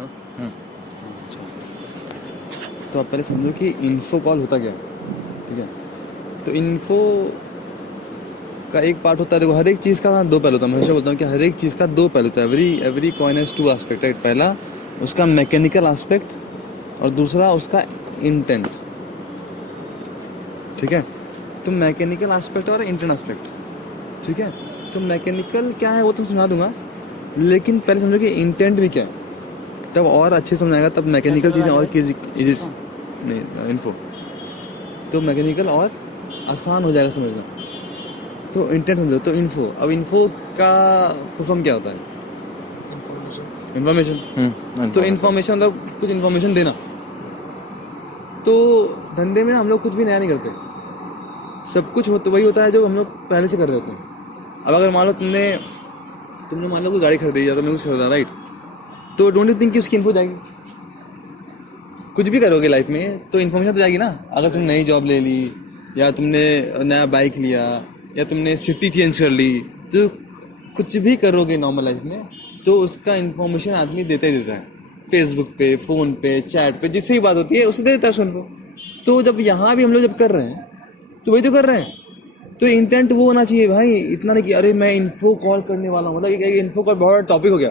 अच्छा, तो आप पहले समझो कि इन्फो कॉल होता क्या है, ठीक है। तो इन्फो का एक पार्ट होता है, देखो हर एक चीज़ का दो पहलू होता है। मैं हमेशा बोलता हूँ कि हर एक चीज़ का दो पहलू होता है। Every coin has to aspect, right. पहला उसका मैकेनिकल एस्पेक्ट और दूसरा उसका इंटेंट, ठीक है। तो मैकेनिकल एस्पेक्ट और इंटेंट एस्पेक्ट, ठीक है। तो मैकेनिकल क्या है वो तुम समझा दूंगा, लेकिन पहले समझो कि इंटेंट भी क्या है, तब और अच्छे समझाएगा। तब मैकेनिकल चीज़ें और इजी नहीं इन्फो, तो मैकेनिकल और आसान हो जाएगा समझना। तो इंटेंट समझो, तो इन्फो। अब इन्फो का फुल फॉर्म क्या होता है? इन्फॉर्मेशन। तो इन्फॉर्मेशन मतलब कुछ इन्फॉर्मेशन देना। तो धंधे में हम लोग कुछ भी नया नहीं करते, सब कुछ वही होता है जो हम लोग पहले से कर रहे होते हैं। अब अगर मान लो तुमने मान लो कोई गाड़ी खरीदी या तुमने कुछ खरीदा, राइट। तो डोंट यू थिंक कि उसकी इन्फो जाएगी? कुछ भी करोगे लाइफ में तो इन्फॉर्मेशन तो जाएगी ना। अगर तुमने नई जॉब ले ली, या तुमने नया बाइक लिया, या तुमने सिटी चेंज कर ली, तो कुछ भी करोगे नॉर्मल लाइफ में तो उसका इन्फॉर्मेशन आदमी देता ही देता है। फेसबुक पे, फ़ोन पे, चैट पे, जिससे भी बात होती है उसे दे देता है सुन को। तो जब यहाँ भी हम लोग जब कर रहे हैं तो वही तो कर रहे हैं। तो इंटेंट वो होना चाहिए भाई, इतना नहीं कि अरे मैं इन्फो कॉल करने वाला हूँ। मतलब एक इन्फो कॉल बहुत टॉपिक हो गया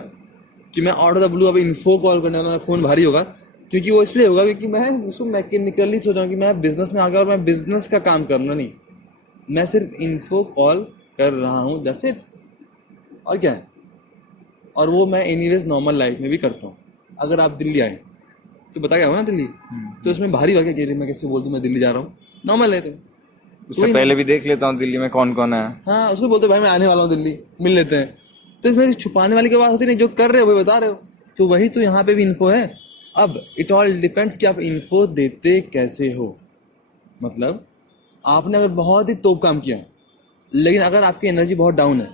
कि मैं आउट ऑफ द ब्लू अब इन्फो कॉल करने वाला, फ़ोन भारी होगा। क्योंकि वो इसलिए होगा क्योंकि मैं उसको मैकेनिकली सोच रहा हूँ कि मैं बिजनेस में आ गया और मैं बिजनेस का काम करना नहीं, मैं सिर्फ इन्फो कॉल कर रहा हूँ, दैट्स इट। और क्या है? और वो मैं एनीवेज नॉर्मल लाइफ में भी करता हूँ। अगर आप दिल्ली आए तो बता गया हो ना दिल्ली, तो इसमें भारी हो गया कि मैं कैसे बोल दूँ मैं दिल्ली जा रहा हूँ, नॉर्मल है। तो उससे पहले भी देख लेता हूँ दिल्ली में कौन कौन है। हाँ, उसको बोलते भाई मैं आने वाला हूँ दिल्ली, मिल लेते हैं। तो इसमें छुपाने वाली की बात होती नहीं, जो कर रहे हो वही बता रहे हो। तो वही तो यहाँ पे भी इन्फो है। अब इट ऑल डिपेंड्स कि आप इन्फो देते कैसे हो। मतलब आपने अगर बहुत ही तोप काम किया, लेकिन अगर आपकी एनर्जी बहुत डाउन है,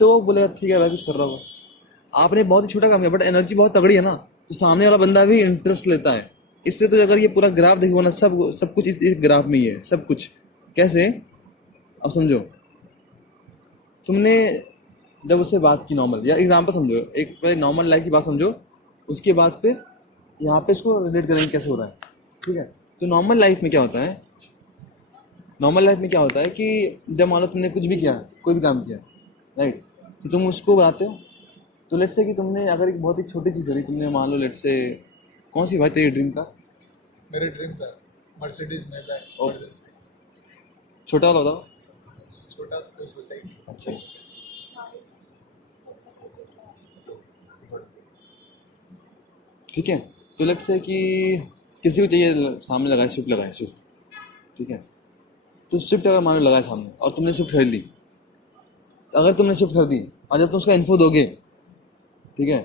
तो बोलेगा ठीक है भाई कुछ कर रहा होगा। आपने बहुत ही छोटा काम किया बट एनर्जी बहुत तगड़ी है ना, तो सामने वाला बंदा भी इंटरेस्ट लेता है। इसलिए तो अगर ये पूरा ग्राफ देखो ना, सब कुछ इस ग्राफ में ही है। सब कुछ कैसे, अब समझो। तुमने जब उससे बात की नॉर्मल, या एग्जांपल समझो, एक पहले नॉर्मल लाइफ की बात समझो, उसके बाद फिर यहाँ पे इसको रिलेट करेंगे कैसे हो रहा है, ठीक है। तो नॉर्मल लाइफ में क्या होता है, नॉर्मल लाइफ में क्या होता है कि जब मान लो तुमने कुछ भी किया, कोई भी काम किया, राइट, तो तुम उसको बताते हो। तो लेट्स से कि तुमने अगर एक बहुत ही छोटी चीज़ करी, तुमने मान लो लेट्स से, कौन सी भाई तेरी ड्रीम का? मेरे ड्रीम का मर्सिडीज मेबैक वर्जन 6। छोटा वाला बताओ। छोटा तो कोई सोचा ही नहीं। अच्छा, ठीक है। तो लेट्स से कि किसी को चाहिए, सामने लगाए स्विफ्ट, लगाए स्विफ्ट, ठीक है। तो स्विफ्ट अगर मान लो लगाए सामने और तुमने स्विफ्ट खरीद ली, तो अगर तुमने स्विफ्ट खरीदी और जब तुम उसका इन्फो दोगे, ठीक है,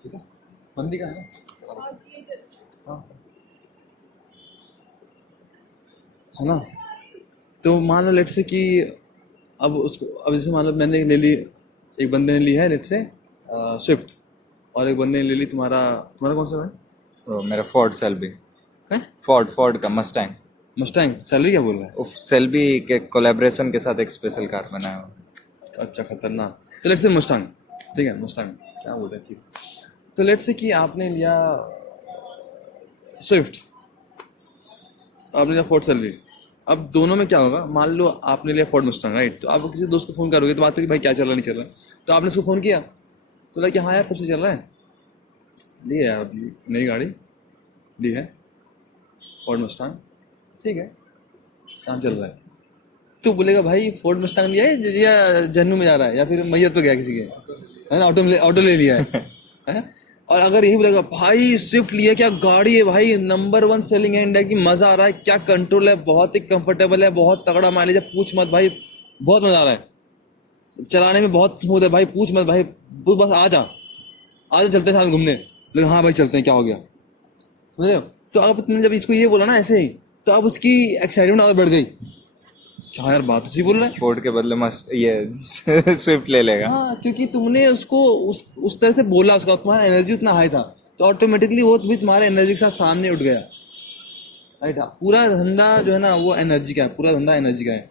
ठीक है, बंदी का है ना, हाँ, है ना। तो मान लो लेट्स से कि अब जैसे मान लो मैंने ले ली, एक बंदे ने ली है लेट्स से स्विफ्ट, और एक बंदे ने ले ली तुम्हारा कौन सा भाई? तो मेरा फोर्ड सेल्बी, है फोर्ड का मस्टैंग। मस्टैंग। सैलरी क्या बोल रहा है? उफ, सेल्बी के कोलैबोरेशन के साथ एक स्पेशल कार बनाया हुआ। अच्छा, खतरनाक। तो लेट्स से मस्टैंग, ठीक है, मस्टैंग क्या बोलते हैं, ठीक। तो लेट्स से कि आपने लिया स्विफ्ट, आपने लिया फोर्ड सेल्वी। अब दोनों में क्या होगा, मान लो आपने लिया फोर्ड मस्टैंग, राइट। तो आप किसी दोस्त को फ़ोन करोगे तो बात है कि भाई क्या चल रहा, नहीं चल रहा। तो आपने उसको फ़ोन किया तो लगा कि हाँ यार सबसे चल रहा है, ली है यार अभी नई गाड़ी ली है, फोर्ड मस्टैंग, ठीक है, काम चल रहा है। तो बोलेगा भाई फोर्ड मस्टैंग लिया है या जन्नू में जा रहा है, या फिर मैयत पे गया किसी के, है ना, ऑटो ले लिया है? और अगर यही बोलेगा भाई स्विफ्ट लिया, क्या गाड़ी है भाई, नंबर 1 सेलिंग है इंडिया की, मजा आ रहा है, क्या कंट्रोल है, बहुत ही कंफर्टेबल है, बहुत तगड़ा माइलेज है, पूछ मत भाई, बहुत मजा आ रहा है, चलाने में बहुत स्मूथ है भाई, पूछ मत भाई, बस आ जा चलते हैं साथ घूमने। लेकिन हाँ भाई चलते हैं, क्या हो गया, समझ रहे हो। तो अब तुमने जब इसको ये बोला ना ऐसे ही, तो अब उसकी एक्साइटमेंट और बढ़ गई क्या यार बात सही बोल रहा है। फोर्ड के बदले मस्त ये स्विफ्ट ले लेगा। हाँ, क्योंकि तुमने उसको उस तरह से बोला, उसका तुम्हारा एनर्जी उतना हाई था, तो ऑटोमेटिकली वो भी तुम्हारे एनर्जी के साथ सामने उठ गया। राइट, पूरा धंधा जो है ना वो एनर्जी का है, पूरा धंधा एनर्जी का है।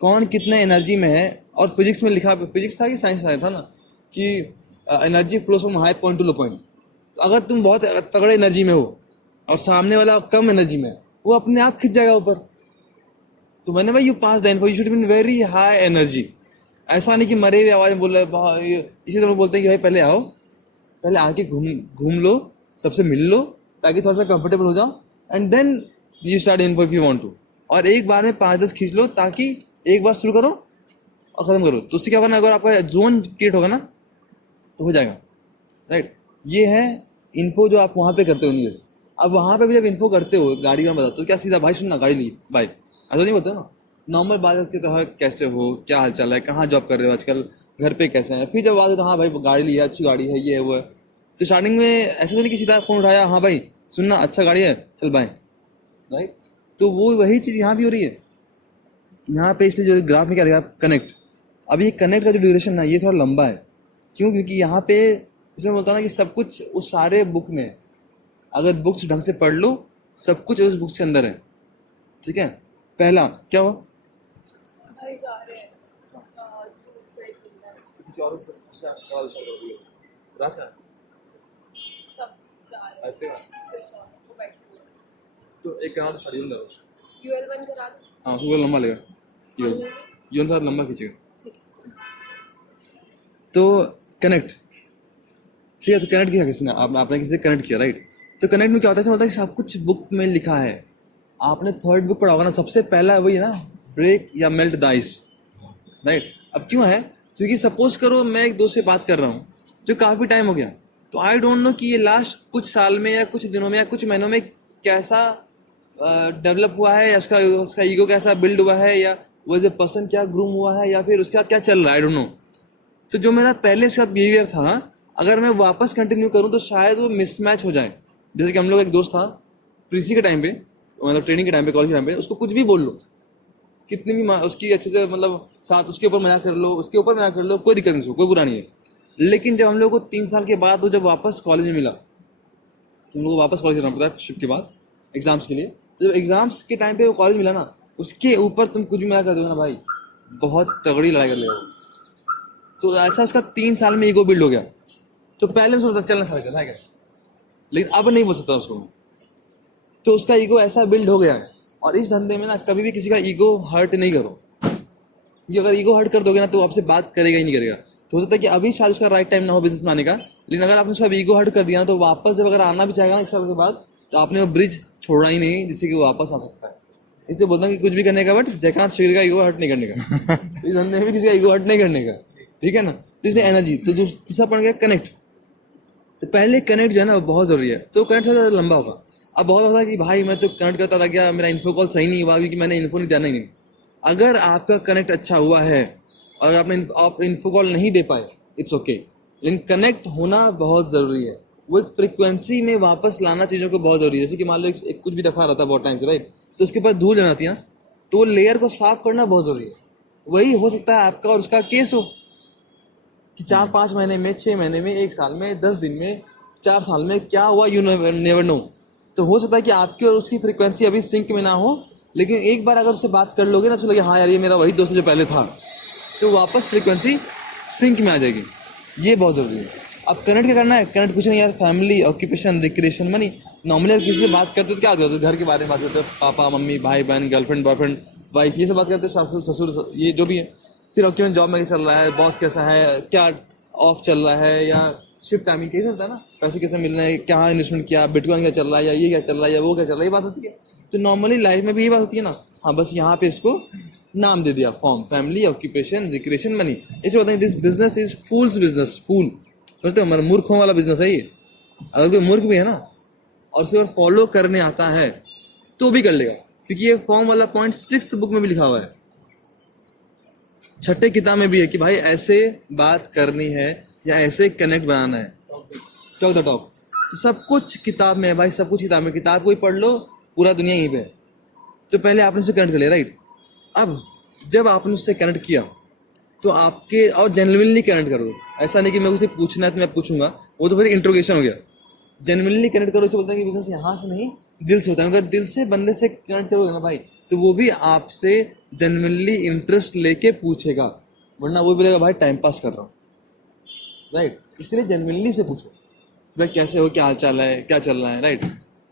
कौन कितने एनर्जी में है, और फिजिक्स में लिखा, फिजिक्स था कि साइंस आया था ना, कि energy flows from high point to low point. तो अगर तुम बहुत तगड़े एनर्जी में हो और सामने वाला कम एनर्जी में है, वो अपने आप खिंच जाएगा ऊपर। तो मैंने भाई, you pass the info, you should be very high energy. ऐसा नहीं कि मरे हुए आवाज में बोल रहे भाई, इसी तरह बोलते हैं कि भाई पहले आओ, पहले आके घूम लो, सबसे मिल लो, ताकि थोड़ा सा कंफर्टेबल हो जाओ, and then you start info if you want to. और एक बार में 5-10 खींच लो, ताकि एक बार शुरू करो और खत्म करो। तो उससे क्या होगा, अगर आपका जोन क्रिएट होगा ना तो हो जाएगा। राइट, ये है इन्फो जो आप वहाँ पे करते हो न्यूज़। अब वहाँ पे भी जब इन्फो करते हो, गाड़ी में बताते हो, क्या सीधा भाई सुनना गाड़ी ली बाय, ऐसा नहीं बोलते ना। नॉर्मल बात करते तो कैसे हो, क्या हाल चाल है, कहाँ जॉब कर रहे हो आजकल, घर पे कैसे हैं। फिर जब बात है तो हाँ भाई गाड़ी लिया, अच्छी गाड़ी है, ये है वो है। तो स्टार्टिंग में ऐसा तो नहीं कि सीधा फोन उठाया, हाँ भाई सुनना अच्छा गाड़ी है, चल बाय। राइट, तो वो वही चीज़ यहाँ भी हो रही है। यहाँ पे इसलिए जो ग्राफ में क्या लिखा, कनेक्ट। अब ये कनेक्ट का जो ड्यूरेशन ना, ये थोड़ा लंबा है। क्यों? क्योंकि यहाँ पे इसमें बोलता ना कि सब कुछ उस सारे बुक में है। अगर बुक्स ढंग से पढ़ लो, सब कुछ उस बुक के अंदर है। ठीक है, पहला क्या हुआ, भाई जा रहे हैं प्रूफ पे कितना है, किसी और से राज का सब जा रहे हैं स्विच ऑन वो बैठे हुए हैं। तो एक करा तो शेड्यूल करो। UL1 करा दो। हाँ, सुबह लंबा लेगा, ये थोड़ा लंबा खींचेगा। ठीक है, तो कनेक्ट, ठीक है। तो कनेक्ट किया किसी ने, आपने किसी से कनेक्ट किया, राइट। तो कनेक्ट में क्या होता है, होता है कि सब कुछ बुक में लिखा है। आपने थर्ड बुक पढ़ा होगा ना, सबसे पहला वही है ना, ब्रेक या मेल्ट द आइस। राइट, अब क्यों है, क्योंकि सपोज करो मैं एक दोस्त से बात कर रहा हूँ जो काफ़ी टाइम हो गया, तो आई डोंट नो कि ये लास्ट कुछ साल में या कुछ दिनों में या कुछ महीनों में कैसा डेवलप हुआ है, या उसका ईगो कैसा बिल्ड हुआ है, या वो एज ए पर्सन क्या ग्रूम हुआ है, या फिर उसके बाद क्या चल रहा है, आई डोंट नो। तो जो मेरा पहले के साथ बिहेवियर था, अगर मैं वापस कंटिन्यू करूं तो शायद वो मिसमैच हो जाए। जैसे कि हम लोग, एक दोस्त था प्रीसी के टाइम पे, मतलब ट्रेनिंग के टाइम पे, कॉलेज के टाइम पे, उसको कुछ भी बोल लो, कितनी भी उसकी अच्छे से मतलब साथ उसके ऊपर मजाक कर लो, उसके ऊपर मजाक कर लो, कोई दिक्कत नहीं, उसको कोई बुरा नहीं है। लेकिन जब हम लोग को 3 साल के बाद वो जब वापस कॉलेज में मिला, तो हम लोग वापस कॉलेज जाना पड़ता है शिफ्ट के बाद एग्जाम्स के लिए। तो जब एग्जाम्स के टाइम पे वो कॉलेज मिला ना, उसके ऊपर तुम कुछ भी मजाक कर दोगे ना भाई, बहुत तगड़ी लड़ाई कर लेगा। तो ऐसा उसका 3 साल में ईगो बिल्ड हो गया। तो पहले में सोचता चलना सारा चला है, लेकिन अब नहीं बोल सकता उसको। तो उसका ईगो ऐसा बिल्ड हो गया है। और इस धंधे में ना कभी भी किसी का ईगो हर्ट नहीं करो, क्योंकि अगर ईगो हर्ट कर दोगे ना तो आपसे बात करेगा ही नहीं करेगा। तो हो सकता है कि अभी शायद उसका राइट टाइम ना हो बिजनेस में आने का, लेकिन अगर आपने उसका ईगो हर्ट कर दिया ना, तो वापस जब अगर आना भी चाहेगा ना 1 साल के बाद, तो आपने वो ब्रिज छोड़ा ही नहीं जिससे कि वो वापस आ सकता है। इसलिए बोलता हूँ कि कुछ भी करने का, बट जयकांत शिविर का ईगो हर्ट नहीं करने का। तो इस धंधे में किसी का ईगो हर्ट नहीं करने का, ठीक है ना। तो इसलिए एनर्जी। तो दूसरा पड़ गया कनेक्ट। तो पहले कनेक्ट जो है ना बहुत जरूरी है। तो कनेक्ट थोड़ा लंबा होगा। अब बहुत होता है कि भाई मैं तो कनेक्ट करता था, क्या मेरा इन्फो कॉल सही नहीं हुआ क्योंकि मैंने इन्फो नहीं दिया। नहीं, अगर आपका कनेक्ट अच्छा हुआ है और आप इन्फो कॉल नहीं दे पाए, इट्स ओके, लेकिन कनेक्ट होना बहुत जरूरी है। वो एक फ्रिक्वेंसी में वापस लाना चीज़ों को बहुत जरूरी है। जैसे कि मान लो एक कुछ भी दिखा रहा था बहुत टाइम से, राइट, तो उसके पास धूल जम जाती है ना, तो वो लेयर को साफ करना बहुत जरूरी है। वही हो सकता है आपका और उसका केस हो कि 4-5 महीने में, 6 महीने में, 1 साल में, 10 दिन में, 4 साल में क्या हुआ, यू नेवर नो। तो हो सकता है कि आपकी और उसकी फ्रिक्वेंसी अभी सिंक में ना हो, लेकिन एक बार अगर उससे बात कर लोगे ना, तो लगे हाँ यार ये मेरा वही दोस्त जो पहले था, तो वापस फ्रिक्वेंसी सिंक में आ जाएगी। ये बहुत जरूरी है। अब कनेक्ट क्या करना है? कनेक्ट कुछ नहीं यार, family, occupation, recreation, money. Normally अगर किसी से बात करते हो तो क्या करते हो? घर के बारे में बात करते हो, पापा मम्मी भाई बहन, गर्लफ्रेंड बॉयफ्रेंड वाइफ, ये सब बात करते हो, ससुर ये जो भी है। फिर ऑक्यूपेशन, जॉब में कैसा चल रहा है, बॉस कैसा है, क्या ऑफ चल रहा है, या शिफ्ट टाइमिंग कैसे होता है ना, पैसे कैसे मिल रहे हैं, क्या इन्वेस्टमेंट किया, बिटकॉइन क्या चल रहा है, या ये क्या चल रहा है, या वो क्या चल रहा है, ये बात होती है। तो नॉर्मली लाइफ में भी ये बात होती है ना। हाँ, बस यहाँ पे इसको नाम दे दिया, form, family, occupation, recreation, money. इसे बताएं this business is fool's business. Fool समझते हो, हमारा मूर्खों वाला बिजनेस है ये। अगर कोई मूर्ख भी है ना और उसको फॉलो करने आता है तो भी कर लेगा, क्योंकि ये फॉर्म वाला पॉइंट 6th बुक में भी लिखा हुआ है, 6ठे किताब में भी है कि भाई ऐसे बात करनी है या ऐसे कनेक्ट बनाना है, टॉक द टॉक। तो सब कुछ किताब में है भाई, सब कुछ किताब में। किताब को ही पढ़ लो, पूरा दुनिया यहीं पे है। तो पहले आपने से कनेक्ट कर लिया, राइट। अब जब आपने उससे कनेक्ट किया तो आपके, और जेन्युइनली कनेक्ट करो, ऐसा नहीं कि मैं उसे पूछना है तो मैं पूछूंगा, वो तो फिर इंट्रोगेशन हो गया। जेन्युइनली कनेक्ट करो, उसे बोलते हैं कि बिजनेस यहाँ से नहीं दिल से होता है। अगर दिल से बंदे से कनेक्ट करोगे ना भाई, तो वो भी आपसे जेन्युइनली इंटरेस्ट लेके पूछेगा, वरना वो बोलेगा भाई टाइम पास कर रहा हूँ, राइट। इसलिए जेन्युइनली से पूछो, भाई कैसे हो, क्या हाल चाल है, क्या चल रहा है, राइट।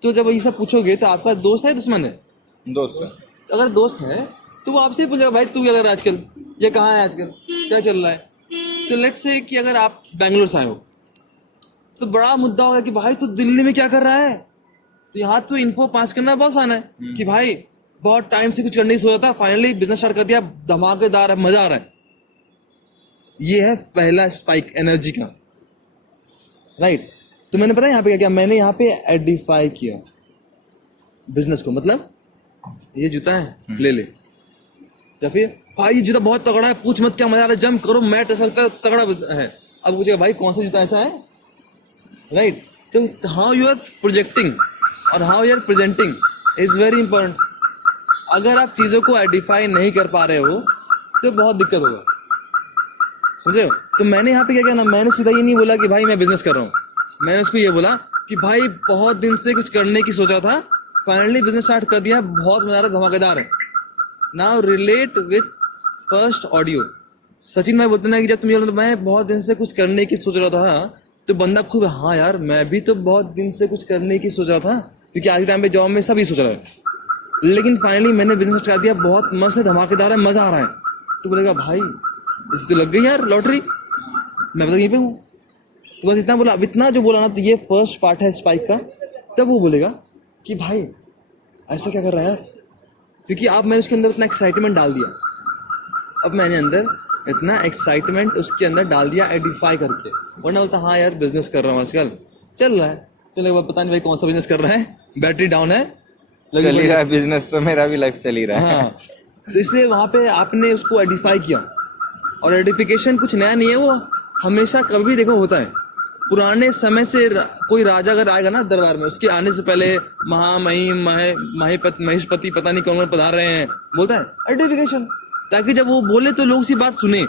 तो जब ये सब पूछोगे तो आपका दोस्त है दुश्मन है? दोस्त। अगर दोस्त है तो वो आपसे ही पूछेगा भाई तू क्या कर रहा है आजकल, ये कहाँ है आजकल, क्या चल रहा है। तो लेट्स से कि अगर आप बैंगलोर से आए हो तो बड़ा मुद्दा होगा कि भाई तू दिल्ली में क्या कर रहा है। तो यहाँ तो इन्फो पास करना बहुत आसान है कि भाई बहुत टाइम से कुछ करने की सोचा था, फाइनली बिजनेस स्टार्ट कर दिया, धमाकेदार है, मजा आ रहा है। ये है पहला स्पाइक एनर्जी का, राइट। तो मैंने पता है यहाँ पे क्या किया, मैंने यहाँ पे एडिफाई किया बिजनेस को। मतलब ये जूता है ले ले, या फिर भाई ये जूता बहुत तगड़ा है, पूछ मत क्या मजा आ रहा है, जंप करो, मैट ऐसा लगता है तगड़ा है। अब पूछेगा भाई कौन सा जूता ऐसा है, राइट। तो हाउ यू आर प्रोजेक्टिंग और how you are presenting is very important. अगर आप चीजों को आइडेंटिफाई नहीं कर पा रहे हो तो बहुत दिक्कत होगा, समझे। तो मैंने यहाँ पे क्या किया ना, मैंने सीधा ये नहीं बोला कि भाई मैं बिजनेस कर रहा हूँ, मैंने उसको ये बोला कि भाई बहुत दिन से कुछ करने की सोचा था, फाइनली बिजनेस स्टार्ट कर दिया, बहुत मजा आ रहा है, धमाकेदार है। Now relate with first audio. Sachin भाई बोलते ना कि जब तुम ये बोलते मैं बहुत दिन से कुछ करने की सोच रहा था, तो बंदा खुद हाँ यार मैं भी तो बहुत दिन से कुछ करने की सोच रहा था, क्योंकि आज के टाइम पे जॉब में सभी सोच रहा है, लेकिन फाइनली मैंने बिजनेस कर दिया, बहुत मस्त है, धमाकेदार है, मजा आ रहा है। तो बोलेगा भाई इसकी तो लग गई यार लॉटरी, मैं तो यहीं पे हूँ। तो बस इतना बोला, इतना जो बोला ना, तो ये फर्स्ट पार्ट है स्पाइक का। तब वो बोलेगा कि भाई ऐसा क्या कर रहा है यार, क्योंकि आप मैंने उसके अंदर इतना एक्साइटमेंट डाल दिया। अब मैंने अंदर इतना एक्साइटमेंट उसके अंदर डाल दिया एडिफाई करके, वरना बोलता हाँ यार बिजनेस कर रहा हूँ आजकल, चल रहा है, चलो पता नहीं भाई कौन सा बिजनेस कर रहा है, बैटरी डाउन है, चल ही रहा है बिजनेस, तो मेरा भी लाइफ चल ही रहा है। हाँ। तो इसलिए वहाँ पे आपने उसको एडिफाई किया, और एडिफिकेशन कुछ नया नहीं है, वो हमेशा कभी भी देखो होता है। पुराने समय से कोई राजा अगर आएगा ना दरबार में, उसके आने से पहले महामहिम महेशपति पता नहीं कौन पधार रहे हैं, बोलता है एडिफिकेशन, ताकि जब वो बोले तो लोग उसी बात सुने,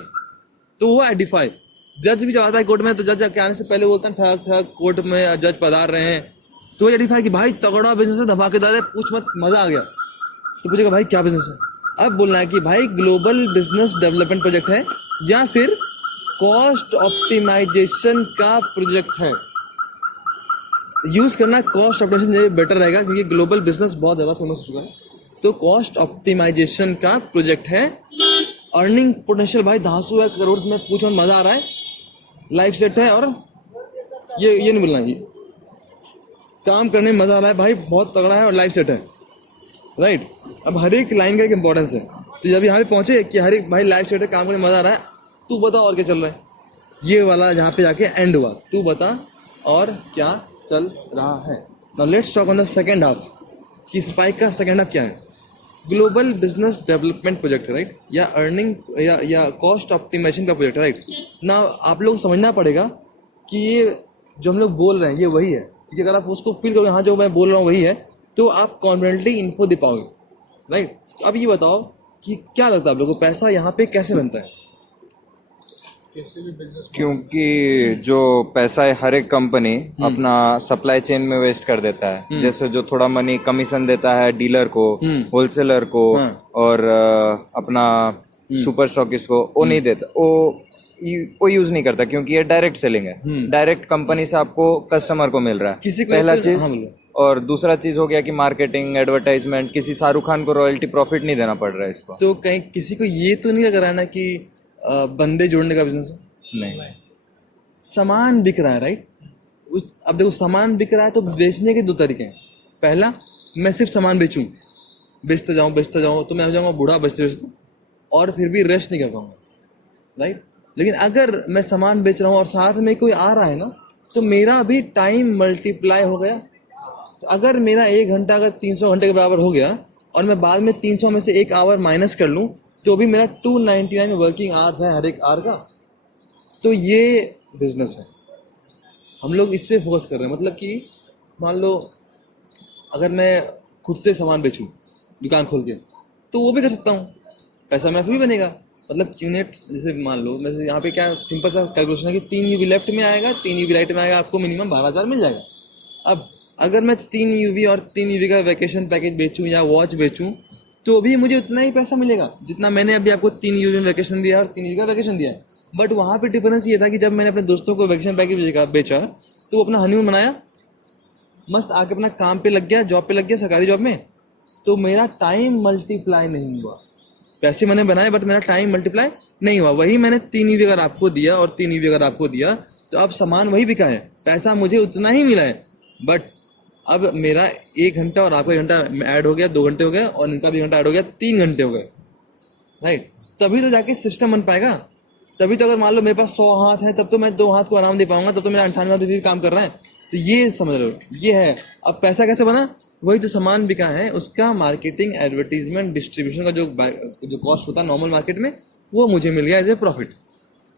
तो वो एडिफाई। जज भी जब आता है कोर्ट में, तो जज के आने से पहले बोलता है ठक ठक कोर्ट में जज पधार रहे हैं, तो एडिफाई कि भाई तगड़ा बिजनेस है, धमाकेदार है, पूछ मत मजा आ गया। तो पूछेगा भाई क्या बिजनेस है, अब बोलना है कि भाई ग्लोबल बिजनेस डेवलपमेंट प्रोजेक्ट है, या फिर कॉस्ट ऑप्टिमाइजेशन का प्रोजेक्ट है। यूज करना कॉस्ट ऑप्टिमाइजेशन बेटर रहेगा, क्योंकि ग्लोबल बिजनेस बहुत ज्यादा फेमस हो चुका है। तो कॉस्ट ऑप्टिमाइजेशन का प्रोजेक्ट है। अर्निंग पोटेंशियल भाई धांसू है, करोड़ में, पूछ मजा आ रहा है, लाइफ सेट है, और ये नहीं बोलना, ये काम करने में मजा आ रहा है भाई, बहुत तगड़ा है और लाइफ सेट है, राइट। अब हर एक लाइन का एक इंपॉर्टेंस है। तो जब यहाँ पे पहुंचे कि हर एक भाई लाइफ सेट है, काम करने में मजा आ रहा है, तू बता और क्या चल रहा है, ये वाला जहाँ पे जाके एंड हुआ, तू बता और क्या चल रहा है। Now let's talk on the second half, कि स्पाइक का सेकंड हाफ क्या है। ग्लोबल बिजनेस डेवलपमेंट प्रोजेक्ट है, राइट, या अर्निंग या कॉस्ट ऑप्टिमाइजेशन का प्रोजेक्ट है, राइट। ना आप लोग समझना पड़ेगा कि ये जो हम लोग बोल रहे हैं ये वही है, क्योंकि अगर आप उसको फील करोगे हाँ जो मैं बोल रहा हूँ वही है, तो आप कॉन्फिडेंटली इन्फो दे पाओगे, राइट। अब ये बताओ कि क्या लगता है आप लोगों को पैसा यहाँ पे कैसे बनता है? किसी भी बिजनेस क्योंकि जो पैसा है हर एक कंपनी अपना सप्लाई चेन में वेस्ट कर देता है। जैसे जो थोड़ा मनी कमीशन देता है डीलर को, होलसेलर को, और अपना सुपर स्टॉकिस्ट को, वो नहीं देता, वो यूज नहीं करता, क्योंकि ये डायरेक्ट सेलिंग है। डायरेक्ट कंपनी से आपको कस्टमर को मिल रहा है, किसी को पहला हाँ, चीज। और दूसरा चीज हो गया कि मार्केटिंग, एडवर्टाइजमेंट, किसी शाहरुख खान को रॉयल्टी प्रॉफिट नहीं देना पड़ रहा है इसको। तो कहीं किसी को ये तो नहीं लग रहा है ना कि बंदे जोड़ने का बिजनेस है? नहीं, सामान बिक रहा है, राइट। अब देखो सामान बिक रहा है तो बेचने के दो तरीके हैं। पहला, मैं सिर्फ सामान बेचूं, बेचता जाऊं तो मैं हो जाऊंगा बूढ़ा बेचते और फिर भी रेस्ट नहीं कर पाऊंगा, राइट। लेकिन अगर मैं सामान बेच रहा हूँ और साथ में कोई आ रहा है ना, तो मेरा भी टाइम मल्टीप्लाई हो गया। तो अगर मेरा 1 घंटा अगर 300 घंटे के बराबर हो गया, और मैं बाद में 300 में से 1 आवर माइनस कर लूँ, तो भी मेरा 299 वर्किंग आवर्स है हर एक आवर का। तो ये बिजनेस है, हम लोग इस पे फोकस कर रहे हैं। मतलब कि मान लो अगर मैं खुद से सामान बेचूं दुकान खोल के, तो वो भी कर सकता हूँ, पैसा मेरा फिर भी बनेगा। मतलब यूनिट जैसे मान लो जैसे यहाँ पे क्या सिंपल सा कैलकुलेशन है कि 3 यूवी लेफ्ट में आएगा 3 यूवी राइट में आएगा, आपको मिनिमम 12,000 मिल जाएगा। अब अगर मैं 3 यूवी और 3 यूवी का वैकेशन पैकेज बेचूं या वॉच बेचूं तो भी मुझे उतना ही पैसा मिलेगा जितना मैंने अभी आपको 3 यूवी में वैकेशन दिया और 3 यूवी का वैकेशन दिया है। बट वहाँ पे डिफरेंस ये था कि जब मैंने अपने दोस्तों को वैकेशन पैकेज बेचा तो वो अपना हनीमून मनाया, मस्त आके अपना काम पे लग गया, जॉब पे लग गया सरकारी जॉब में, तो मेरा टाइम मल्टीप्लाई नहीं हुआ। पैसे मैंने बनाए बट मेरा टाइम मल्टीप्लाई नहीं हुआ। वही मैंने 3 यूवी अगर आपको दिया और 3 यूवी अगर आपको दिया तो अब सामान वही बिका है, पैसा मुझे उतना ही मिला है, बट अब मेरा 1 घंटा और आपका 1 घंटा ऐड हो गया, 2 घंटे हो गए, और इनका भी घंटा ऐड हो गया, 3 घंटे हो गए, राइट। तभी तो जाके सिस्टम बन पाएगा। तभी तो अगर मान लो मेरे पास 100 हाथ है तब तो मैं 2 हाथ को आराम दे पाऊंगा, तब तो मेरा 98 हाथ भी काम कर रहा है। तो ये समझ लो, ये है। अब पैसा कैसे बना? वही जो सामान बिका है उसका मार्केटिंग, एडवर्टीजमेंट, डिस्ट्रीब्यूशन का जो कॉस्ट होता है नॉर्मल मार्केट में, वो मुझे मिल गया एज ए प्रॉफिट।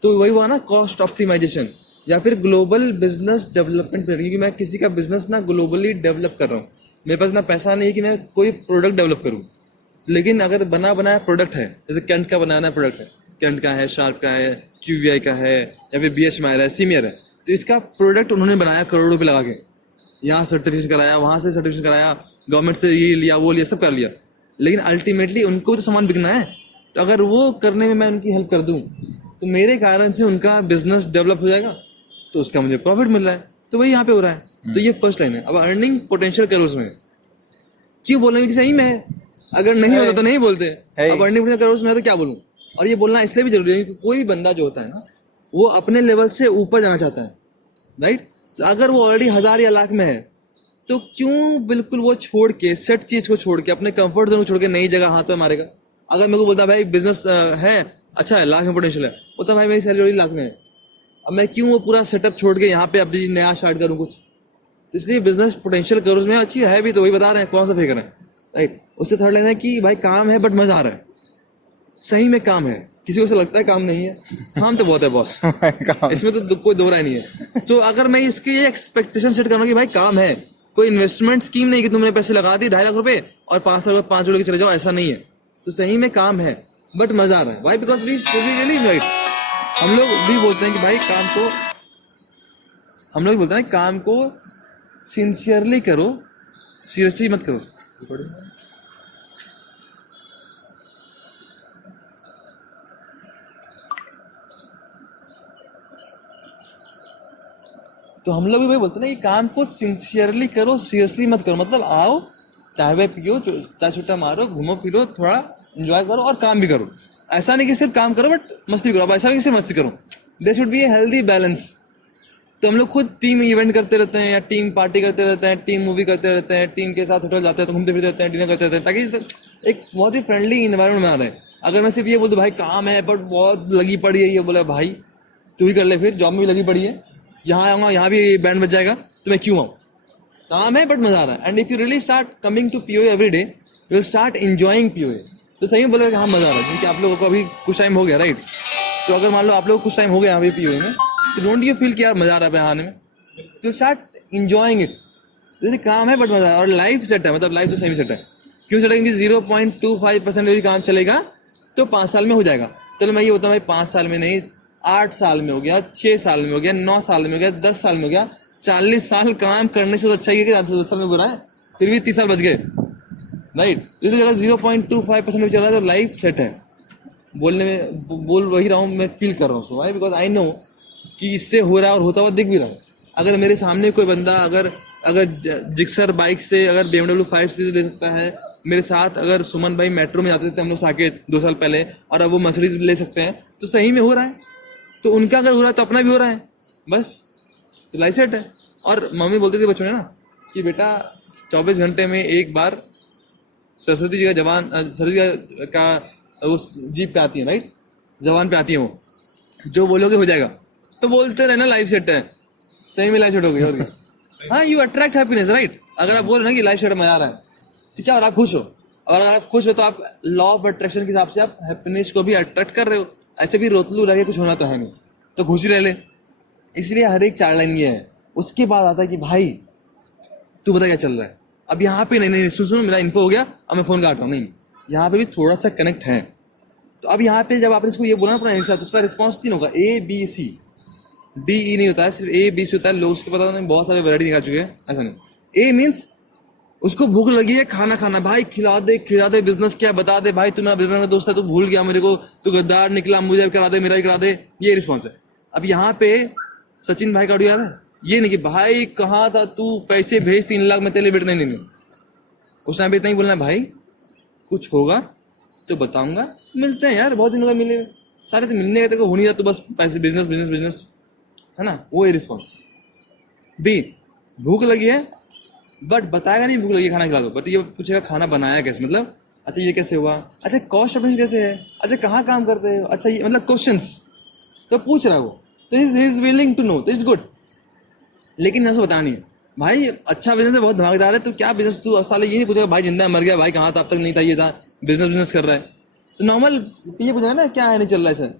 तो वही हुआ ना कॉस्ट ऑप्टिमाइजेशन या फिर ग्लोबल बिजनेस डेवलपमेंट। क्योंकि मैं किसी का बिजनेस ना ग्लोबली डेवलप कर रहा हूँ, मेरे पास ना पैसा नहीं है कि मैं कोई प्रोडक्ट डेवलप करूँ, लेकिन अगर बना बनाया प्रोडक्ट है, जैसे कैंट का बनाना प्रोडक्ट है, कैंट का है, शार्प का है, QVI का है, या फिर BH मायर है, सीमियर है, तो इसका प्रोडक्ट उन्होंने बनाया करोड़ों रुपए लगा के, यहाँ सर्टिफिकेशन कराया, वहां से सर्टिफिकेशन कराया, गवर्नमेंट से ये लिया वो लिया, सब कर लिया, लेकिन अल्टीमेटली उनको तो सामान बिकना है। तो अगर वो करने में मैं उनकी हेल्प कर दूं तो मेरे कारण से उनका बिजनेस डेवलप हो जाएगा, तो उसका मुझे प्रॉफिट मिल रहा है। तो वही यहाँ पे हो रहा है। तो ये फर्स्ट लाइन है। अब अर्निंग पोटेंशियल करो उसमें, क्यों बोलेंगे कि सही में, अगर नहीं होता तो नहीं बोलते। अब अर्निंग पोटेंशियल करो उसमें तो क्या बोलूं। और ये बोलना इसलिए भी जरूरी है क्योंकि कोई भी बंदा जो होता है ना वो अपने लेवल से ऊपर जाना चाहता है, राइट। तो अगर वो ऑलरेडी 1000 या लाख में है तो क्यों बिल्कुल वो छोड़ के, सेट चीज को छोड़ के, अपने कंफर्ट जोन को छोड़ के नई जगह हाथ पे मारेगा। अगर मेरे को बोलता भाई बिजनेस है अच्छा है, लाख में पोटेंशियल है, बोलता भाई मेरी सैलरी लाख में है, अब मैं क्यों वो पूरा सेटअप छोड़ के यहाँ पे अभी नया स्टार्ट करूँ कुछ। तो इसलिए बिजनेस पोटेंशियल करो उसमें अच्छी है भी, तो वही बता रहे हैं कौन सा फेंक रहे हैं, राइट। उससे थर्ड लाइन है कि भाई काम है बट मजा आ रहा है। सही में काम है, किसी को ऐसा लगता है काम नहीं है, काम तो बहुत है बॉस इसमें तो कोई दो राय नहीं है। तो अगर मैं इसकी ये एक्सपेक्टेशन सेट करूँ कि भाई काम है, कोई इन्वेस्टमेंट स्कीम नहीं कि तुमने पैसे लगा दिए 2.5 लाख रुपए और 5 लाख 5 लेके चले जाओ, ऐसा नहीं है। तो सही में काम है बट मजा आ रहा है। Why? Because we really right. हम लोग भी बोलते हैं कि भाई काम को, हम लोग बोलते हैं काम को सिंसियरली करो, सीरियसली मत करो। तो हम लोग भी वही बोलते हैं ना कि काम को सिंसियरली करो, सीरियसली मत करो। मतलब आओ, चाय वाय पियो, चाय छुट्टा मारो, घूमो फिरो, थोड़ा एंजॉय करो और काम भी करो। ऐसा नहीं कि सिर्फ काम करो बट मस्ती करो। अब ऐसा नहीं कि सिर्फ मस्ती करो, there should be a healthy balance. तो हम लोग खुद टीम इवेंट करते रहते हैं या टीम पार्टी करते रहते हैं, टीम मूवी करते रहते हैं, टीम के साथ होटल जाते हैं तो घूमते फिरते रहते हैं, डिनर करते रहते हैं, ताकि एक बहुत ही फ्रेंडली इन्वायरमेंट बना रहे। अगर मैं सिर्फ ये बोल दूं भाई काम है बट बहुत लगी पड़ी है, ये बोला भाई तू ही कर ले, फिर जॉब में भी लगी पड़ी है, यहाँ आऊंगा यहाँ भी बैंड बज जाएगा, तो मैं क्यों आऊँ। काम है बट मजा आ रहा है। And if you really start coming to POA every day, you will start enjoying POA। तो सही में बोलेगा कि हाँ मजा आ रहा है, क्योंकि आप लोगों को अभी कुछ टाइम हो गया, राइट। तो अगर मान लो आप लोग कुछ टाइम हो गया अभी POA में, तो डोंट यू फील कि यार मजा आ रहा है आने में, तो स्टार्ट एंजॉइंग इट। जैसे काम है बट मजा आ रहा है और लाइफ सेट है, मतलब लाइफ तो सही सेट है। क्यों सेट है? क्योंकि 0.25% में भी काम चलेगा तो 5 साल में हो जाएगा। चलो मैं ये होता हूँ भाई 5 साल में नहीं, 8 साल में हो गया, 6 साल में हो गया, 9 साल में हो गया, 10 साल में हो गया, 40 साल काम करने से तो अच्छा ही है कि 10 साल में बुरा है, फिर भी 30 साल बच गए, राइट। जैसे अगर 0.25% में चल रहा है तो लाइफ सेट है। बोलने में बोल वही रहा हूँ, मैं फील कर रहा हूँ सो, बिकॉज आई नो कि इससे हो रहा है और होता हुआ दिख भी रहा है। अगर मेरे सामने कोई बंदा अगर जिक्सर बाइक से अगर BMW 5 सीरीज ले सकता है, मेरे साथ अगर सुमन भाई मेट्रो में जाते थे हम लोग साकेत 2 साल पहले, और अब वो मर्सिडीज ले सकते हैं, तो सही में हो रहा है। तो उनका अगर हो रहा है तो अपना भी हो रहा है, बस तो लाइफ सेट है। और मम्मी बोलती थी बच्चों ने ना कि बेटा 24 घंटे में एक बार सरस्वती जी का जवान, सरस्वती का वो जीप पे आती है, राइट, जवान पे आती है, वो जो बोलोगे हो जाएगा। तो बोलते रहना, लाइफ सेट है। सही में लाइफ सेट हो गई। और हाँ, यू अट्रैक्ट हैप्पीनेस, राइट। अगर आप बोल रहे ना कि लाइफ सेट मजा आ रहा है तो क्या, और आप खुश हो, और अगर आप खुश हो तो आप लॉ ऑफ अट्रैक्शन के हिसाब से आप हैप्पीनेस को भी अट्रैक्ट कर रहे हो। ऐसे भी रोतलू रह के कुछ होना तो है नहीं, तो खुशी रह ले। इसलिए हर एक 4 लाइन ये है। उसके बाद आता है कि भाई तू बता क्या चल रहा है। अब यहाँ पे नहीं सुन मेरा इन्फो हो गया, अब मैं फोन काट रहा हूँ, नहीं, यहाँ पे भी थोड़ा सा कनेक्ट है। तो अब यहाँ पे जब आपने इसको ये बोला ना पूरा आंसर, तो उसका रिस्पॉन्स 3 होगा, ABC, DE नहीं होता है, सिर्फ ABC होता है। लोग उसके पता नहीं बहुत सारे वैरायटी निकाल चुके हैं, ऐसा नहीं। A मीन्स उसको भूख लगी है, खाना खाना, भाई खिला दे, बिजनेस क्या बता दे, भाई तू मेरा बिजनेस का दोस्त है, तू भूल गया मेरे को, तू गद्दार निकला, मुझे करा दे, मेरा ही करा दे, ये रिस्पॉन्स है। अब यहाँ पे सचिन भाई का ऑडियो याद है, ये नहीं कि भाई कहाँ था तू, पैसे भेज 3 लाख, मैं तेरे बेट नहीं। उस टाइम पे इतना ही बोलना है, भाई कुछ होगा तो बताऊंगा, मिलते हैं यार, बहुत दिन हो गए मिले, सारे तो मिलने का तेरे को हो नहीं रहा, तो बस पैसे, बिजनेस है ना, वो है रिस्पॉन्स। बी, भूख लगी है बट बताएगा नहीं भूख लगी खाना खिला दो, बट ये पूछेगा खाना बनाया कैसे, मतलब अच्छा ये कैसे हुआ, अच्छा कॉस्ट ऑफ कैसे है, अच्छा कहाँ काम करते हो, अच्छा ये मतलब क्वेश्चंस तो पूछ रहा है वो, तो he is willing to know, तो इट्स गुड। लेकिन ऐसा बताना नहीं है, भाई अच्छा बिजनेस है, बहुत धमाकेदार है, तो क्या बिजनेस, तू साले ये नहीं पूछेगा भाई जिंदा मर गया, भाई कहाँ था अब तक, नहीं था, ये था, बिजनेस कर रहा है, तो नॉर्मल ये पूछेगा ना क्या है, नहीं चल रहा है सर,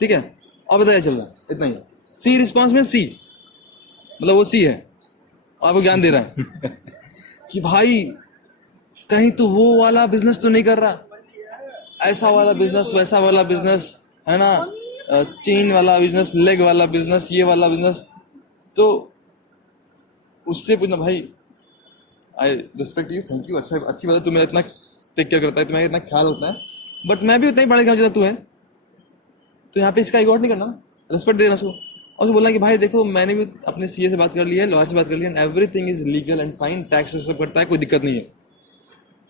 ठीक है, और बताया चल रहा है, इतना ही। सी रिस्पॉन्स में सी मतलब वो सी है, आपको ज्ञान दे रहा है कि भाई कहीं तो वो वाला बिजनेस तो नहीं कर रहा, ऐसा वाला बिजनेस, वैसा वाला बिजनेस, है ना, चेन वाला बिजनेस, लेग वाला बिजनेस, ये वाला बिजनेस, तो उससे पूछना भाई I respect you, thank you, अच्छा अच्छी बात है, तू मेरा इतना टेक केयर करता है, तुम्हें इतना ख्याल रखता है, बट मैं भी उतना ही पढ़ा लिखा जितना तू है, तो यहाँ पे इसका इग्नोर नहीं करना, रिस्पेक्ट देना उसको, और उसको बोलना कि भाई देखो मैंने भी अपने सीए से बात कर ली है, लॉयर से बात कर ली है, everything is legal and fine, tax सब करता है, कोई दिक्कत नहीं है।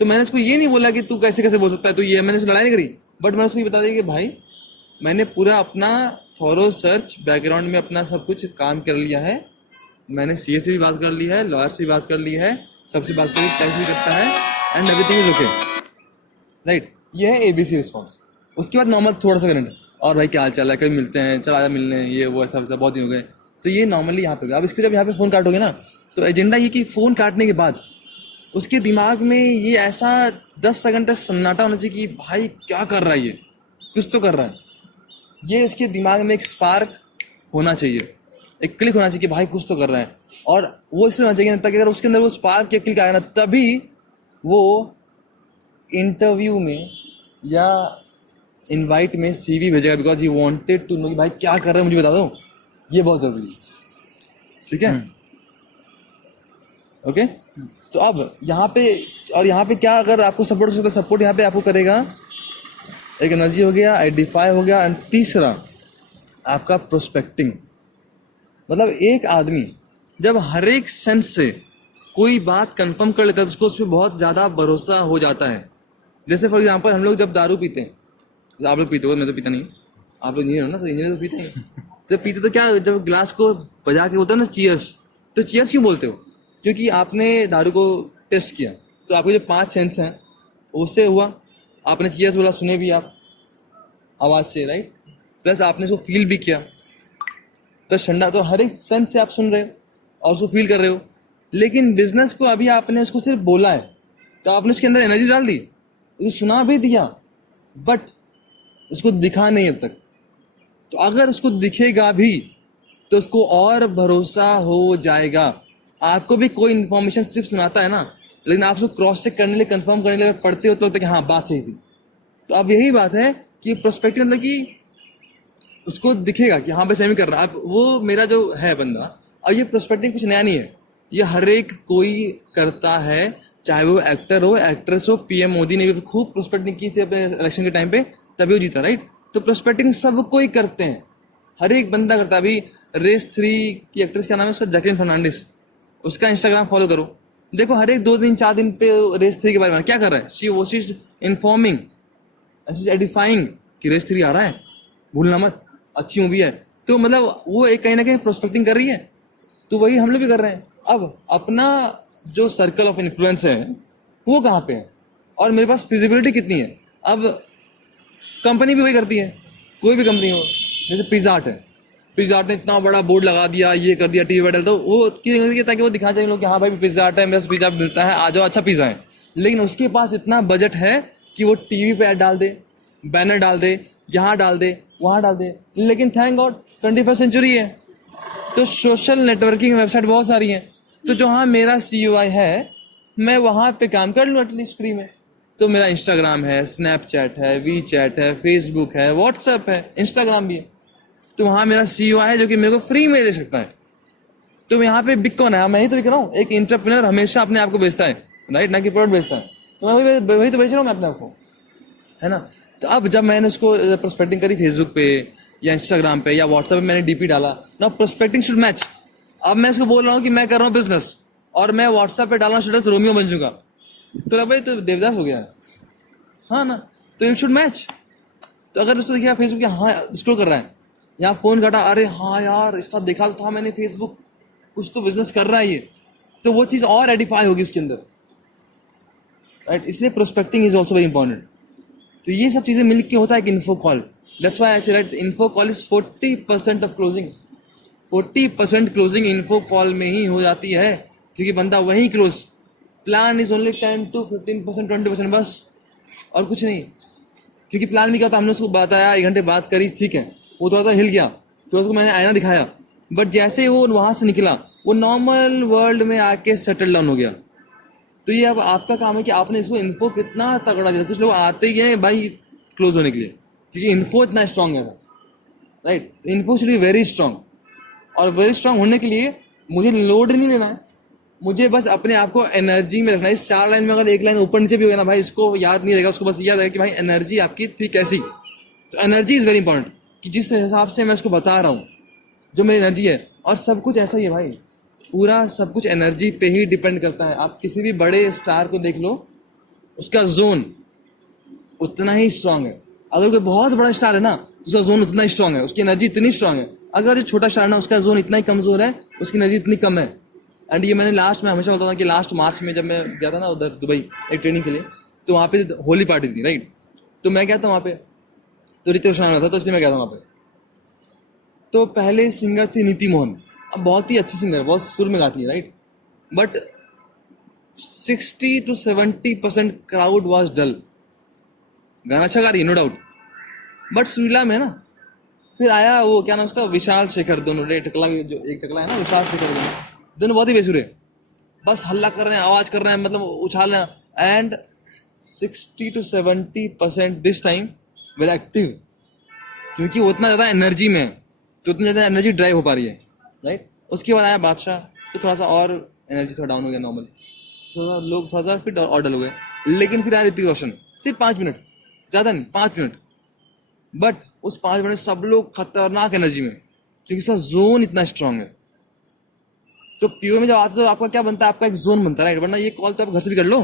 तो मैंने उसको ये नहीं बोला कि तू कैसे बोल सकता है, तो ये मैंने उसको लड़ाई नहीं करी, बट मैंने उसको ये बता दिया कि भाई मैंने पूरा अपना थॉरो सर्च बैकग्राउंड में अपना सब कुछ काम कर लिया है, मैंने सीए से भी बात कर ली है, लॉयर से भी बात कर ली है, सबसे बात करी, टैक्स भी करता है, and everything is okay, right. ये है ABC रिस्पॉन्स। उसके बाद नॉर्मल थोड़ा सा करंट, और भाई क्या हाल चाल है, कभी मिलते हैं, चल आजा मिलने, ये वो ऐसा वैसा, बहुत दिन हो गए, तो ये नॉर्मली यहाँ पे होगा। अब इसको जब यहाँ पे फ़ोन काटोगे ना, तो एजेंडा ये कि फ़ोन काटने के बाद उसके दिमाग में ये ऐसा 10 सेकंड तक सन्नाटा होना चाहिए कि भाई क्या कर रहा है, ये कुछ तो कर रहा है, ये उसके दिमाग में एक स्पार्क होना चाहिए, एक क्लिक होना चाहिए कि भाई कुछ तो कर रहा है, और वो इसलिए होना चाहिए ताकि अगर उसके अंदर वो स्पार्क या क्लिक आया ना, तभी वो इंटरव्यू में या इनवाइट में CV भेजेगा, because he wanted to know कि भाई क्या कर रहे हैं, मुझे बता दो, ये बहुत जरूरी है, ठीक है, ओके। तो अब यहाँ पे क्या अगर आपको सपोर्ट हो सकता है, सपोर्ट यहाँ पे आपको करेगा, एक एनर्जी हो गया, आइडेंटिफाई हो गया, एंड तीसरा आपका प्रोस्पेक्टिंग। मतलब एक आदमी जब हर एक सेंस से कोई बात कंफर्म कर लेता है तो उसको उस पर बहुत ज़्यादा भरोसा हो जाता है। जैसे फॉर एग्जांपल हम लोग जब दारू पीते हैं, आप लोग पीते हो, मैं तो पीता नहीं, आप लोग इंजीनियर हो ना, तो इंजीनियर तो पीते हैं, तो पीते तो क्या, जब ग्लास को बजा के होता है ना चीयर्स, तो चीयर्स क्यों बोलते हो, क्योंकि आपने दारू को टेस्ट किया, तो आपको जो 5 सेंस हैं उससे हुआ, आपने चीयर्स बोला, सुने भी आप आवाज़ से, राइट, प्लस आपने उसको फील भी किया, तो ठंडा, तो हर एक सेंस से आप सुन रहे हो और उसको फील कर रहे हो। लेकिन बिजनेस को अभी आपने उसको सिर्फ बोला है, तो आपने उसके अंदर एनर्जी डाल दी, उसको सुना भी दिया, बट उसको दिखा नहीं अब तक। तो अगर उसको दिखेगा भी तो उसको और भरोसा हो जाएगा। आपको भी कोई इन्फॉर्मेशन सिर्फ सुनाता है ना, लेकिन आप उसको क्रॉस चेक करने लिए, कंफर्म करने लिए पढ़ते हो तो लगता है कि हाँ बात सही थी। तो अब यही बात है कि प्रोस्पेक्टिव मतलब कि उसको दिखेगा कि हाँ भाई सही कर रहा है। अब वो मेरा जो है बंदा, और ये प्रोस्पेक्टिव कुछ नया नहीं है, ये हर एक कोई करता है, चाहे वो एक्टर हो, एक्ट्रेस हो। PM मोदी ने भी खूब प्रोस्पेक्टिंग की थी अपने इलेक्शन के टाइम पे, तभी वो जीता, राइट। तो प्रोस्पेक्टिंग सब कोई करते हैं, हर एक बंदा करता है। अभी रेस 3 की एक्ट्रेस का नाम है उसका जैकलिन फर्नांडिस, उसका इंस्टाग्राम फॉलो करो, देखो हर एक 2 दिन 4 दिन पे रेस 3 के बारे में क्या कर रहा है। She is informing and she is edifying कि रेस 3 आ रहा है, भूलना मत, अच्छी मूवी है। तो मतलब वो एक कहीं ना कहीं प्रोस्पेक्टिंग कर रही है, तो वही हम लोग भी कर रहे हैं। अब अपना जो सर्कल ऑफ इन्फ्लुएंस है वो कहाँ पे है, और मेरे पास फिजिबिलिटी कितनी है। अब कंपनी भी वही करती है, कोई भी कंपनी हो, जैसे पिज़्ज़ा हट है, पिज़्ज़ा हट ने इतना बड़ा बोर्ड लगा दिया, ये कर दिया, टीवी बैठल, तो वो ताकि वो दिखा जाए लोग कि हाँ भाई पिज़्ज़ा हट है, मेरे पिज़्ज़ा मिलता है, आ जाओ, अच्छा पिज़्ज़ा है। लेकिन उसके पास इतना बजट है कि वो टीवी पे ऐड डाल दे, बैनर डाल दे, यहाँ डाल दे, वहाँ डाल दे। लेकिन थैंक गॉड 21st सेंचुरी है, तो सोशल नेटवर्किंग वेबसाइट बहुत सारी हैं, तो जो हाँ मेरा CUI है मैं वहाँ पे काम कर लूँ एटलीस्ट फ्री में। तो मेरा इंस्टाग्राम है, स्नैपचैट है, वी चैट है, फेसबुक है, व्हाट्सएप है, इंस्टाग्राम भी है। तो वहाँ मेरा सीईओ है जो कि मेरे को फ्री में दे सकता है। तो यहाँ पे बिग कौन है? मैं ही तो बिक रहा हूँ। एक एंटरप्रेन्योर हमेशा अपने आप को बेचता है, राइट, ना कि प्रोडक्ट बेचता है। तो मैं वही तो बेच रहा हूँ मैं अपने आप को, है ना। तो अब जब मैंने उसको प्रोस्पेक्टिंग करी फेसबुक पे या इंस्टाग्राम पे या व्हाट्सएप पे, मैंने डीपी डाला ना, प्रोस्पेक्टिंग शुड मैच। अब मैं उसको बोल रहा हूँ कि मैं कर रहा हूँ बिजनेस, और मैं व्हाट्सएप पे डालना स्टेटस रोमियो बन चुका, तो भाई तो देवदास हो गया, हाँ ना। तो इट शुड मैच। तो अगर उसको देखिए फेसबुक हाँ स्क्रॉल कर रहा है, यहाँ फोन काटा, अरे हाँ यार इसका देखा तो था मैंने फेसबुक, कुछ तो बिजनेस कर रहा है ये, तो वो चीज़ और एडिफाई होगी उसके अंदर, राइट। इसलिए prospecting is also very important. तो ये सब चीज़ें मिल के होता है एक info call. That's why I say right, info call is 40% of closing. 40% closing info call में ही हो जाती है, क्योंकि बंदा वही close. Plan is only 10 to 15%, 20% बस, और कुछ नहीं। क्योंकि प्लान भी क्या होता है, हमने उसको बताया, 1 घंटे बात करी, ठीक है, वो थोड़ा सा हिल गया, तो उसको मैंने आईना दिखाया, बट जैसे वो वहाँ से निकला, वो नॉर्मल वर्ल्ड में आके सेटल डाउन हो गया। तो ये अब आपका काम है कि आपने इसको इन्फो कितना तगड़ा दिया। कुछ लोग आते ही हैं भाई क्लोज होने के लिए, क्योंकि इन्फो इतना स्ट्रांग है, right. Info should be very strong, और वेरी स्ट्रांग होने के लिए मुझे लोड नहीं लेना है, मुझे बस अपने आप को एनर्जी में रखना है। इस 4 लाइन में अगर 1 लाइन ऊपर नीचे भी हो गया ना भाई, इसको याद नहीं रहेगा, उसको बस याद रहेगा कि भाई एनर्जी आपकी थी कैसी। तो एनर्जी इज वेरी इंपॉर्टेंट, कि जिस हिसाब से मैं उसको बता रहा हूँ जो मेरी एनर्जी है, और सब कुछ ऐसा ही है भाई, पूरा सब कुछ एनर्जी पे ही डिपेंड करता है। आप किसी भी बड़े स्टार को देख लो, उसका जोन उतना ही स्ट्रांग है। अगर कोई बहुत बड़ा स्टार है ना, तो उसका जोन उतना ही स्ट्रांग है, उसकी एनर्जी इतनी स्ट्रांग है। अगर जो छोटा स्टार है ना, उसका जोन इतना ही कमजोर है, उसकी एनर्जी इतनी कम है। एंड ये मैंने लास्ट में हमेशा बोलता था कि लास्ट मार्च में जब मैं गया था ना उधर दुबई एक ट्रेनिंग के लिए, तो वहाँ पे होली पार्टी थी, राइट। तो मैं गया था वहाँ पे, तो ऋतिक रोशन था, तो इसलिए मैं गया था वहाँ पे। तो पहले सिंगर थी नीति मोहन, अब बहुत ही अच्छी सिंगर, बहुत सुर में गाती है, right. But 60 to 70% crowd was dull. गाना अच्छा गा रही है, नो डाउट, बट सुरीला में है ना। फिर आया वो क्या नाम उसका, विशाल शेखर, दोनों टकला, जो एक टकला है ना विशाल शेखर, दोनों बहुत ही बेसुरे, बस हल्ला कर रहे हैं, आवाज कर रहे हैं, मतलब उछाल रहे हैं। And 60 to 70% this time well active, क्योंकि वो उतना ज्यादा एनर्जी में है, तो उतनी ज्यादा एनर्जी ड्राइव हो पा रही है, राइट। उसके बाद आया बादशाह, तो थोड़ा सा और एनर्जी थोड़ा डाउन हो गया, नॉर्मल थोड़ा लोग थोड़ा सा फिर और डल हो गए। लेकिन फिर आया ऋतिक रोशन, सिर्फ 5 मिनट, ज्यादा नहीं, 5 मिनट, बट उस 5 मिनट सब लोग खतरनाक एनर्जी में, क्योंकि उसका जोन इतना स्ट्रांग है। तो पीओ में जब आते तो आपका क्या बनता है, आपका एक जोन बनता है, राइट। वरना ये कॉल तो आप घर से भी कर लो,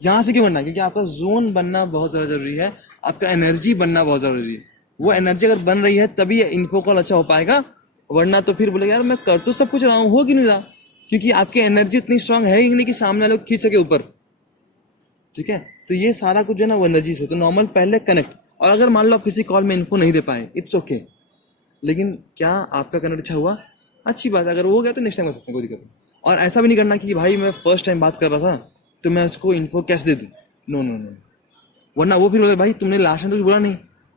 यहाँ से क्यों बनना है? क्योंकि आपका जोन बनना बहुत ज़्यादा जरूरी है, आपका एनर्जी बनना बहुत जरूरी है। वो एनर्जी अगर बन रही है तभी इन्फो कॉल अच्छा हो पाएगा, वरना तो फिर बोलेगा यार मैं कर तो सब कुछ रहा हूँ, हो क्यों नहीं रहा? क्योंकि आपकी एनर्जी इतनी स्ट्रांग है ही नहीं कि सामने वाले को खींच सके ऊपर, ठीक है। तो ये सारा कुछ जो है ना वो एनर्जी से। तो नॉर्मल पहले कनेक्ट, और अगर मान लो आप किसी कॉल में इन्फो नहीं दे पाए, इट्स ओके, लेकिन क्या आपका कनेक्ट अच्छा हुआ? अच्छी बात है। अगर वो हो गया तो नेक्स्ट टाइम कर सकते हैं, कोई दिक्कत नहीं। और ऐसा भी नहीं करना कि भाई मैं फर्स्ट टाइम बात कर रहा था तो मैं उसको इन्फो कैसे दे दूँ, नो नो नो, वरना वो फिर बोले भाई तुमने लास्ट टाइम तो कुछ बोला नहीं,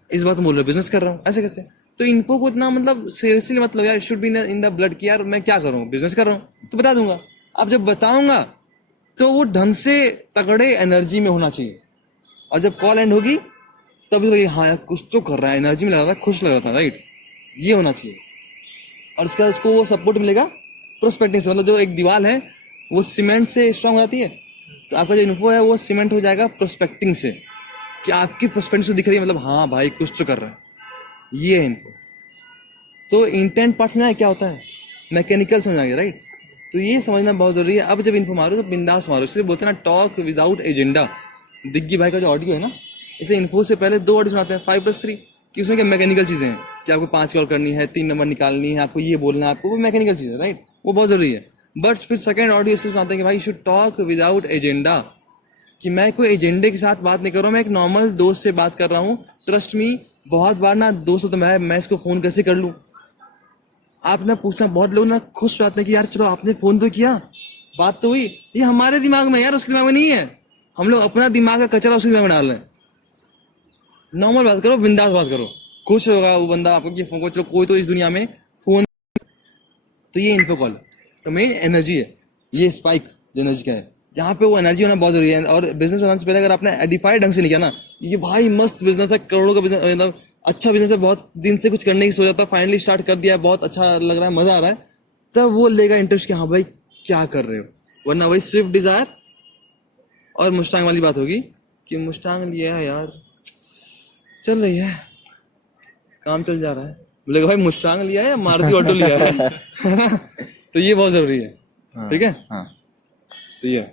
इस बात तुम बोल रहे हो बिजनेस कर रहा हूँ, ऐसे कैसे? तो इन्फो को इतना मतलब सीरियसली मतलब यार, should be in the blood कि यार मैं क्या कर रहा हूँ, बिजनेस कर रहा हूँ तो बता दूंगा। अब जब बताऊंगा तो वो ढंग से तगड़े एनर्जी में होना चाहिए, और जब कॉल एंड होगी तब भी हाँ यार कुछ तो कर रहा है, एनर्जी में लग रहा था, खुश लग रहा था, राइट, ये होना चाहिए। और उसके बाद उसको वो सपोर्ट मिलेगा प्रोस्पेक्टिंग से, मतलब जो एक दीवार है वो सीमेंट से स्ट्रांग हो जाती है, तो आपका जो इन्फो है वो सीमेंट हो जाएगा प्रोस्पेक्टिंग से, कि आपकी प्रोस्पेक्टिंग से दिख रही है, मतलब हाँ भाई कुछ तो कर रहा है, ये है इन्फो। तो इंटेंट पार्ट समझना क्या होता है, मैकेनिकल समझना गया, राइट। तो ये समझना बहुत जरूरी है। अब जब इन्फो मारो तो बिंदास मारो, इसलिए बोलते हैं ना टॉक विदाउट एजेंडा। दिग्गी भाई का जो ऑडियो है ना, इसलिए इन्फो से पहले 2 ऑडियो सुनाते हैं 5+3, कि उसमें क्या मैकेनिकल चीजें हैं, कि आपको 5 कॉल करनी है, 3 नंबर निकालनी है, आपको ये बोलना है, आपको वो मैकेनिकल चीज है, राइट, वो बहुत जरूरी है। बट फिर सेकंड ऑडियो इसलिए सुनाते हैं कि भाई शुड टॉक विदाउट एजेंडा, कि मैं कोई एजेंडे के साथ बात नहीं कर रहा हूँ, मैं एक नॉर्मल दोस्त से बात कर रहा हूँ। ट्रस्ट मी, बहुत बार ना दोस्तों तो मैं इसको फोन कैसे कर लूँ, आप ना पूछना, बहुत लोग ना खुश रहते हैं कि यार चलो आपने फोन तो किया, बात तो हुई। ये हमारे दिमाग में यार, उसके दिमाग में नहीं है। हम लोग अपना दिमाग का कचरा उसके दिमाग में डाल रहे हैं। नॉर्मल बात करो, बिंदास बात करो, खुश होगा वो बंदा आपको कि फोन को, चलो कोई तो इस दुनिया में फोन। तो ये इन्फो कॉल तो मेन एनर्जी है, ये स्पाइक जो एनर्जी का है, यहाँ पे वो एनर्जी होना बहुत जरूरी है। और बिजनेस बनाने से पहले अगर आपने एडिफाइड ढंग से नहीं किया ना, ये भाई मस्त बिजनेस है, करोड़ों का बिजनेस, मतलब अच्छा बिजनेस है, बहुत दिन से कुछ करने की सोचा था, फाइनली स्टार्ट कर दिया है, बहुत अच्छा लग रहा है, मजा आ रहा है, तब वो लेगा इंटरेस्ट कि हाँ भाई क्या कर रहे हो। वरना वही स्विफ्ट डिजायर और मुस्टांग वाली बात होगी कि मुस्टांग लिया है यार, चल रही है, काम चल जा रहा है, बोलेगा भाई मुस्टांग लिया है या मारुति ऑटो लिया है। तो ये बहुत जरूरी है, ठीक है। हाँ तो ये